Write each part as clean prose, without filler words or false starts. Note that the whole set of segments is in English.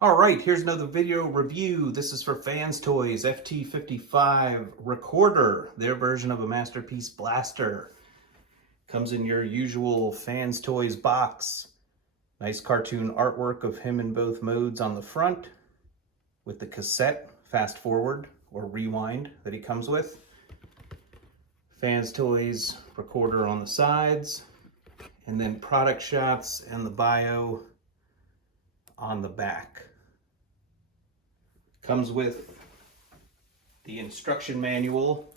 All right, here's another video review. This is for Fans Toys FT-55 recorder, their version of a Masterpiece blaster. Comes in your usual Fans Toys box. Nice cartoon artwork of him in both modes on the front with the cassette fast forward or rewind that he comes with. Fans Toys recorder on the sides, and then product shots and the bio on the back. Comes with the instruction manual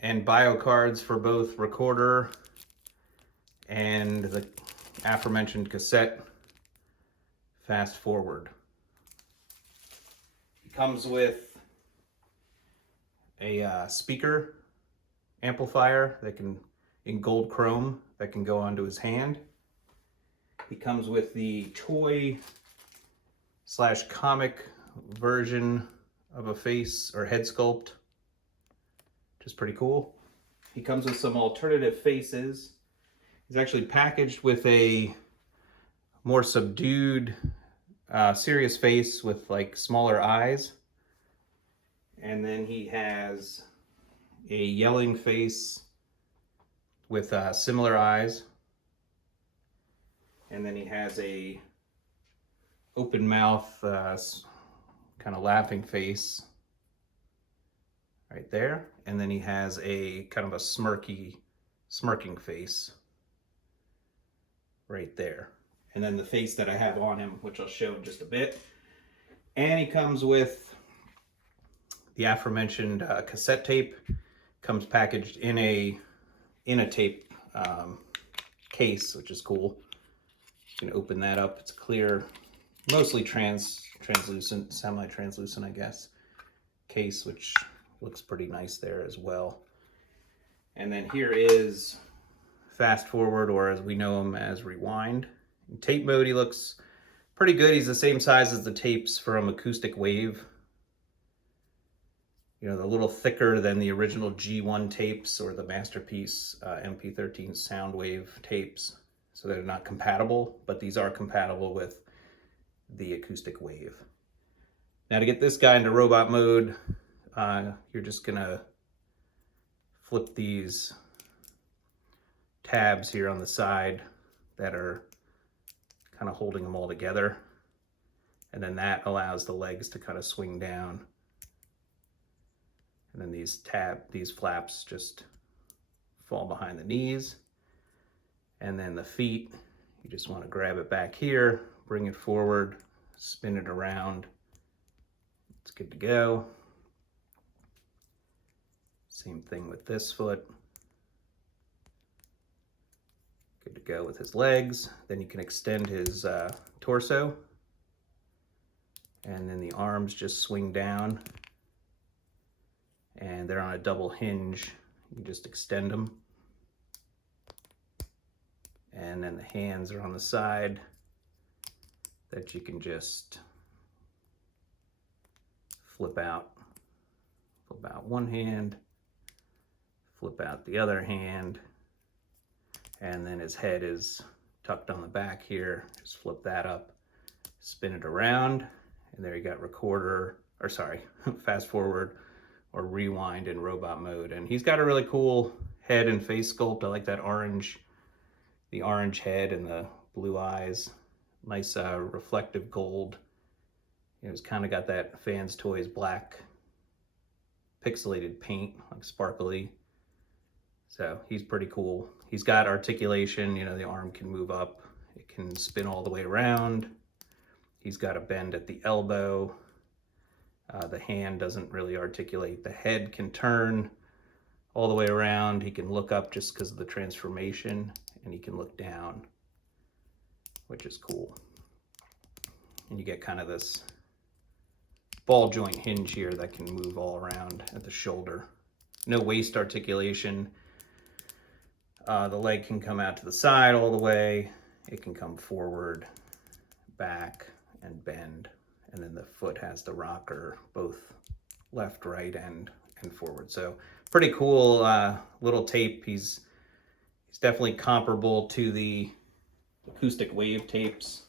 and bio cards for both recorder and the aforementioned cassette fast forward. It comes with a speaker amplifier that can, in gold chrome, that can go onto his hand. He comes with the toy / comic version of a face or head sculpt, which is pretty cool. He comes with some alternative faces. He's actually packaged with a more subdued, serious face with like smaller eyes. And then he has a yelling face with similar eyes. And then he has a open mouth, kind of laughing face right there. And then he has a kind of a smirking face right there. And then the face that I have on him, which I'll show in just a bit. And he comes with the aforementioned cassette tape. Comes packaged in a tape case, which is cool. You can open that up. It's clear, mostly translucent, semi-translucent, I guess, case, which looks pretty nice there as well. And then here is fast forward, or as we know him as rewind. In tape mode, he looks pretty good. He's the same size as the tapes from Acoustic Wave. You know, a little thicker than the original G1 tapes or the Masterpiece MP13 Soundwave tapes. So they're not compatible, but these are compatible with the Acoustic Wave. Now to get this guy into robot mode, you're just gonna flip these tabs here on the side that are kind of holding them all together. And then that allows the legs to kind of swing down. And then these flaps just fall behind the knees. And then the feet, you just want to grab it back here, bring it forward, spin it around. It's good to go. Same thing with this foot. Good to go with his legs. Then you can extend his torso. And then the arms just swing down. And they're on a double hinge. You just extend them. And then the hands are on the side that you can just flip out. Flip out one hand, flip out the other hand, and then his head is tucked on the back here. Just flip that up, spin it around, and there you got recorder, or sorry, fast forward or rewind in robot mode. And he's got a really cool head and face sculpt. I like that orange, the orange head and the blue eyes. Nice reflective gold. It's kind of got that Fans Toys black pixelated paint, like sparkly. So he's pretty cool. He's got articulation, you know, the arm can move up, it can spin all the way around. He's got a bend at the elbow. The hand doesn't really articulate. The head can turn all the way around. He can look up just because of the transformation, and he can look down, which is cool. And you get kind of this ball joint hinge here that can move all around at the shoulder. No waist articulation. The leg can come out to the side all the way. It can come forward, back, and bend. And then the foot has the rocker, both left, right, and forward. So pretty cool little tape. He's definitely comparable to the Acoustic Wave tapes.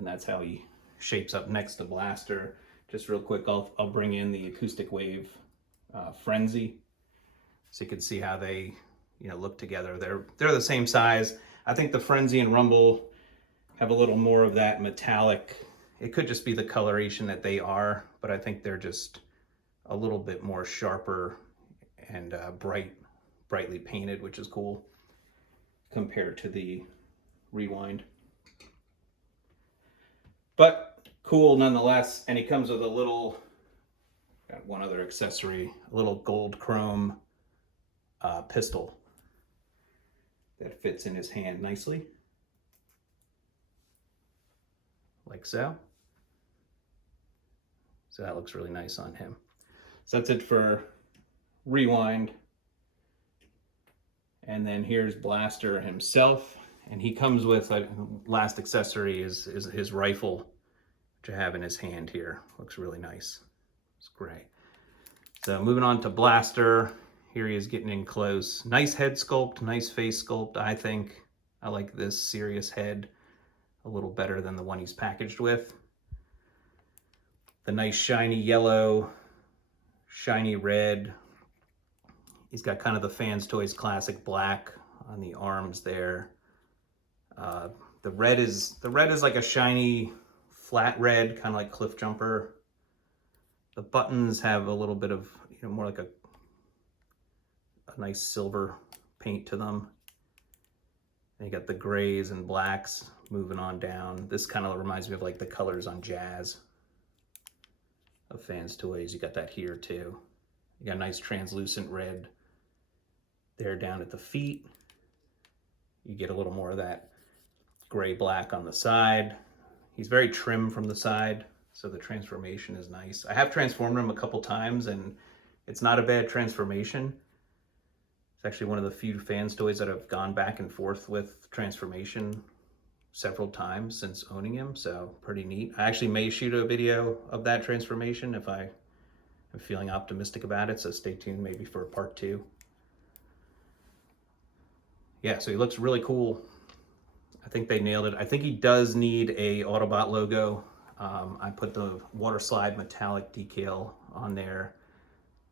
and that's how he shapes up next to Blaster. Just real quick, I'll bring in the Acoustic Wave Frenzy, so you can see how they, you know, look together. They're the same size. I think the Frenzy and Rumble have a little more of that metallic. It could just be the coloration that they are, but I think they're just a little bit more sharper and brightly painted, which is cool compared to the Rewind. But cool nonetheless. And he comes with a little, got one other accessory, a little gold chrome pistol that fits in his hand nicely, like so. So that looks really nice on him. So that's it for Rewind. And then here's Blaster himself. And he comes with, like, last accessory is his rifle, which I have in his hand here. Looks really nice. It's great. So moving on to Blaster. Here he is getting in close. Nice head sculpt, nice face sculpt, I think. I like this serious head a little better than the one he's packaged with. The nice shiny yellow, shiny red. He's got kind of the Fans Toys classic black on the arms there. The red is like a shiny flat red, kind of like Cliff Jumper. The buttons have a little bit of, you know, more like a nice silver paint to them. And you got the grays and blacks moving on down. This kind of reminds me of like the colors on Jazz of Fans Toys. You got that here too. You got a nice translucent red there down at the feet. You get a little more of that gray black on the side. He's very trim from the side, so the transformation is nice. I have transformed him a couple times and it's not a bad transformation. It's actually one of the few Fans Toys that I've gone back and forth with transformation several times since owning him, so pretty neat. I actually may shoot a video of that transformation if I am feeling optimistic about it, so stay tuned maybe for part 2. Yeah, so he looks really cool. I think they nailed it. I think he does need a Autobot logo. I put the water slide metallic decal on there.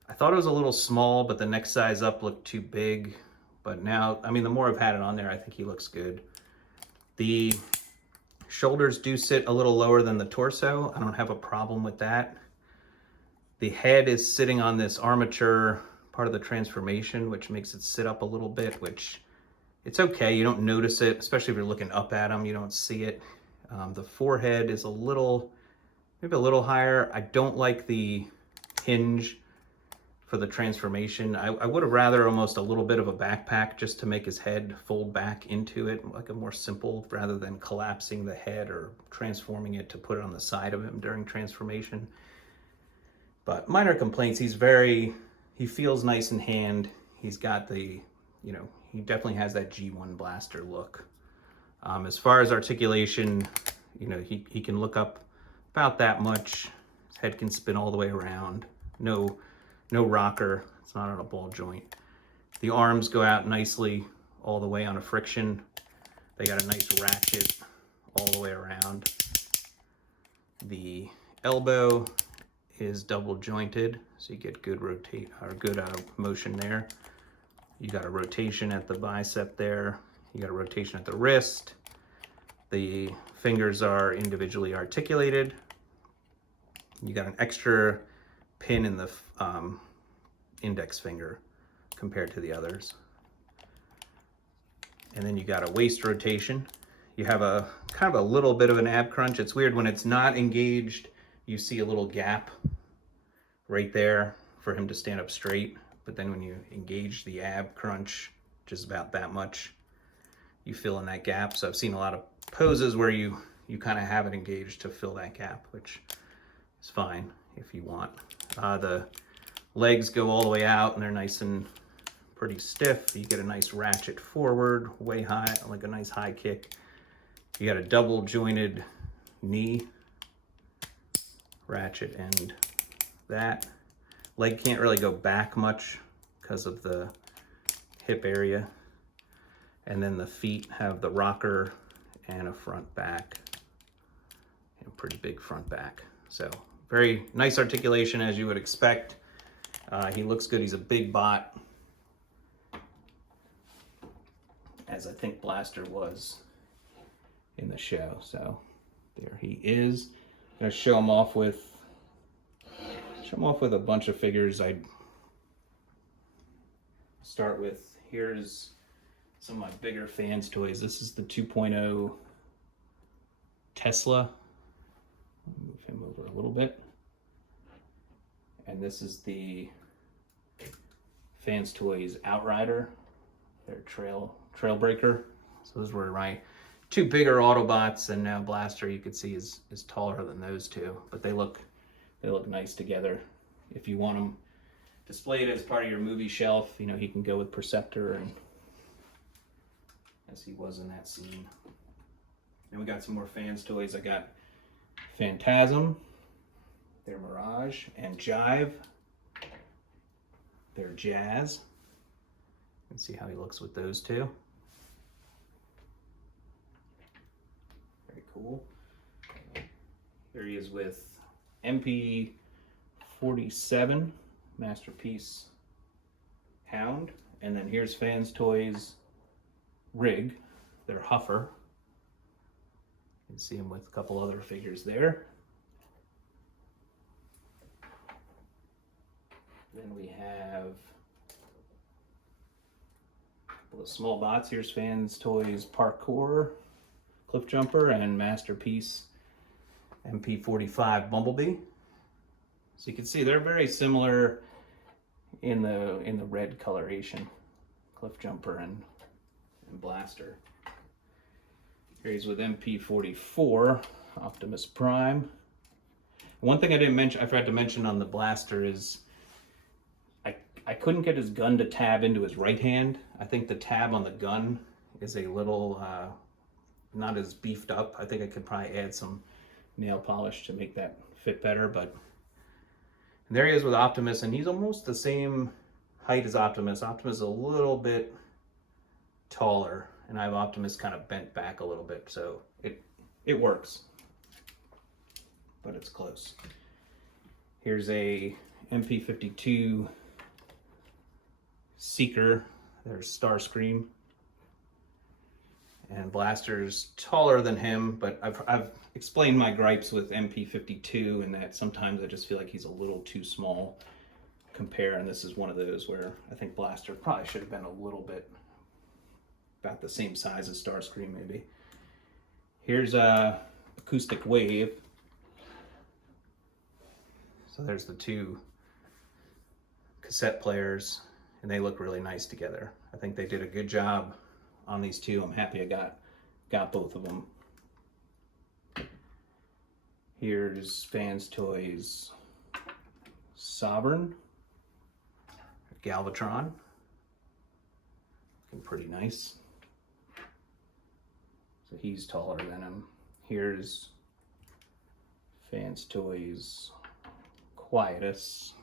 I thought it was a little small, but the next size up looked too big. But now, I mean, the more I've had it on there, I think he looks good. The shoulders do sit a little lower than the torso. I don't have a problem with that. The head is sitting on this armature part of the transformation, which makes it sit up a little bit, which it's okay. You don't notice it, especially if you're looking up at him, you don't see it. The forehead is maybe a little higher. I don't like the hinge for the transformation. I would have rather almost a little bit of a backpack just to make his head fold back into it, like a more simple, rather than collapsing the head or transforming it to put it on the side of him during transformation. But minor complaints. He feels nice in hand. He's got the, you know, he definitely has that G1 Blaster look. As far as articulation, you know, he can look up about that much. His head can spin all the way around. No rocker. It's not on a ball joint. The arms go out nicely all the way on a friction. They got a nice ratchet all the way around. The elbow is double jointed, so you get good motion there. You got a rotation at the bicep there. You got a rotation at the wrist. The fingers are individually articulated. You got an extra pin in the index finger compared to the others. And then you got a waist rotation. You have a kind of a little bit of an ab crunch. It's weird when it's not engaged, you see a little gap right there for him to stand up straight. But then when you engage the ab crunch, just about that much, you fill in that gap. So I've seen a lot of poses where you kind of have it engaged to fill that gap, which is fine if you want. The legs go all the way out and they're nice and pretty stiff. You get a nice ratchet forward, way high, like a nice high kick. You got a double jointed knee, ratchet, and that. Leg can't really go back much because of the hip area. And then the feet have the rocker and a front back. and pretty big front back. So very nice articulation, as you would expect. He looks good. He's a big bot, as I think Blaster was in the show. So there he is. I'm gonna show him off with a bunch of figures. I'd start with, here's some of my bigger fans toys. This is the 2.0 Tesla. Move him over a little bit. And this is the Fans Toys Outrider, their Trailbreaker. So those were my two bigger Autobots, and now Blaster, you can see, is taller than those two, but they look nice together. If you want them displayed as part of your movie shelf, you know, he can go with Perceptor, and as he was in that scene. And we got some more Fans Toys. I got Phantasm, their Mirage, and Jive, their Jazz. You can see how he looks with those two. Very cool. Here he is with MP-47 Masterpiece Hound. And then here's Fans Toys Rig, their Huffer. You can see him with a couple other figures there. Then we have a couple of small bots. Here's Fans Toys Parkour Cliff Jumper and Masterpiece MP-45 Bumblebee. So you can see they're very similar in the red coloration, Cliff Jumper and Blaster. Here he's with MP-44 Optimus Prime. One thing I forgot to mention on the Blaster is I couldn't get his gun to tab into his right hand. I think the tab on the gun is a little not as beefed up. I think I could probably add some nail polish to make that fit better, but and there he is with Optimus, and he's almost the same height as Optimus. Optimus is a little bit taller, and I have Optimus kind of bent back a little bit, so it works, but it's close. Here's a MP-52 Seeker, there's Starscream, and Blaster's taller than him, but I've explained my gripes with MP-52 and that sometimes I just feel like he's a little too small compare, and this is one of those where I think Blaster probably should have been a little bit about the same size as Starscream maybe. Here's a Acoustic Wave. So there's the two cassette players, and they look really nice together. I think they did a good job on these two. I'm happy I got both of them. Here's Fans Toys Sovereign, Galvatron, looking pretty nice. So he's taller than him. Here's Fans Toys Quietus,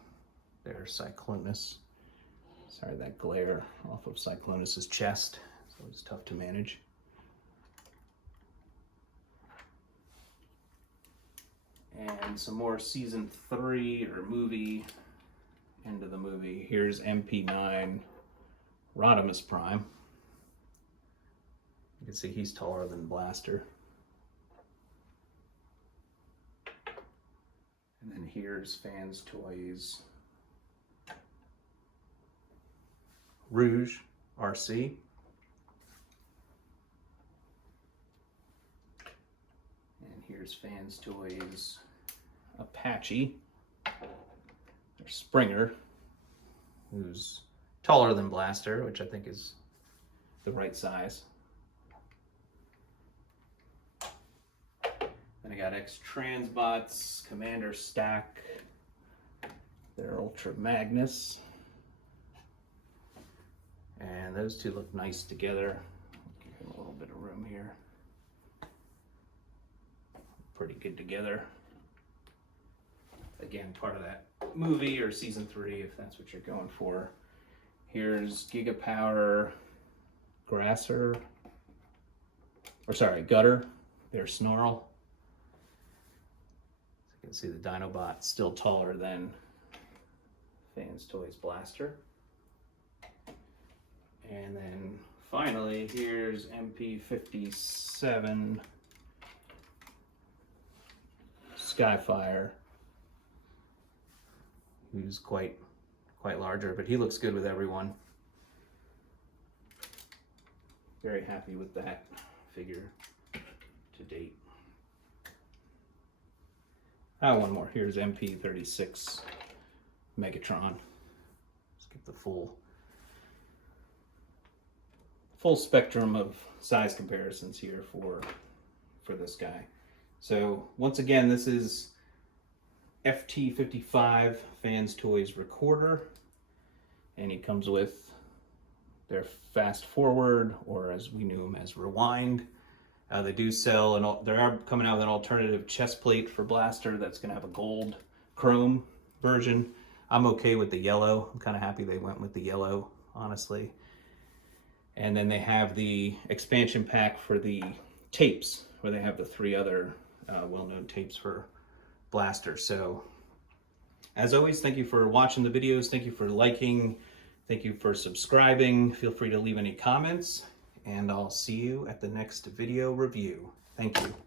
their Cyclonus. Sorry, that glare off of Cyclonus's chest, so it's tough to manage. And some more season 3 or movie, end of the movie. Here's MP9 Rodimus Prime. You can see he's taller than Blaster. And then here's Fans Toys Rouge RC. And here's Fans Toys Apache, or Springer, who's taller than Blaster, which I think is the right size. Then I got X-Transbots, Commander Stack, their Ultra Magnus. And those two look nice together. Give him a little bit of room here. Pretty good together. Again, part of that movie or season 3, if that's what you're going for. Here's Gigapower Gutter, their Snarl. You can see the Dinobot still taller than Fans Toys Blaster. And then finally, here's FT-55 Skyfire, who's quite larger, but he looks good with everyone. Very happy with that figure to date. One more. Here's FT-36 Megatron. Let's get the full spectrum of size comparisons here for this guy. So once again, this is FT-55 Fans Toys Recorder, and he comes with their fast forward, or as we knew them as rewind. They do sell, and they are coming out with an alternative chest plate for Blaster that's going to have a gold chrome version. I'm okay with the yellow. I'm kind of happy they went with the yellow, honestly. And then they have the expansion pack for the tapes, where they have the 3 other well-known tapes for Blaster. So, as always, thank you for watching the videos. Thank you for liking. Thank you for subscribing. Feel free to leave any comments, and I'll see you at the next video review. Thank you.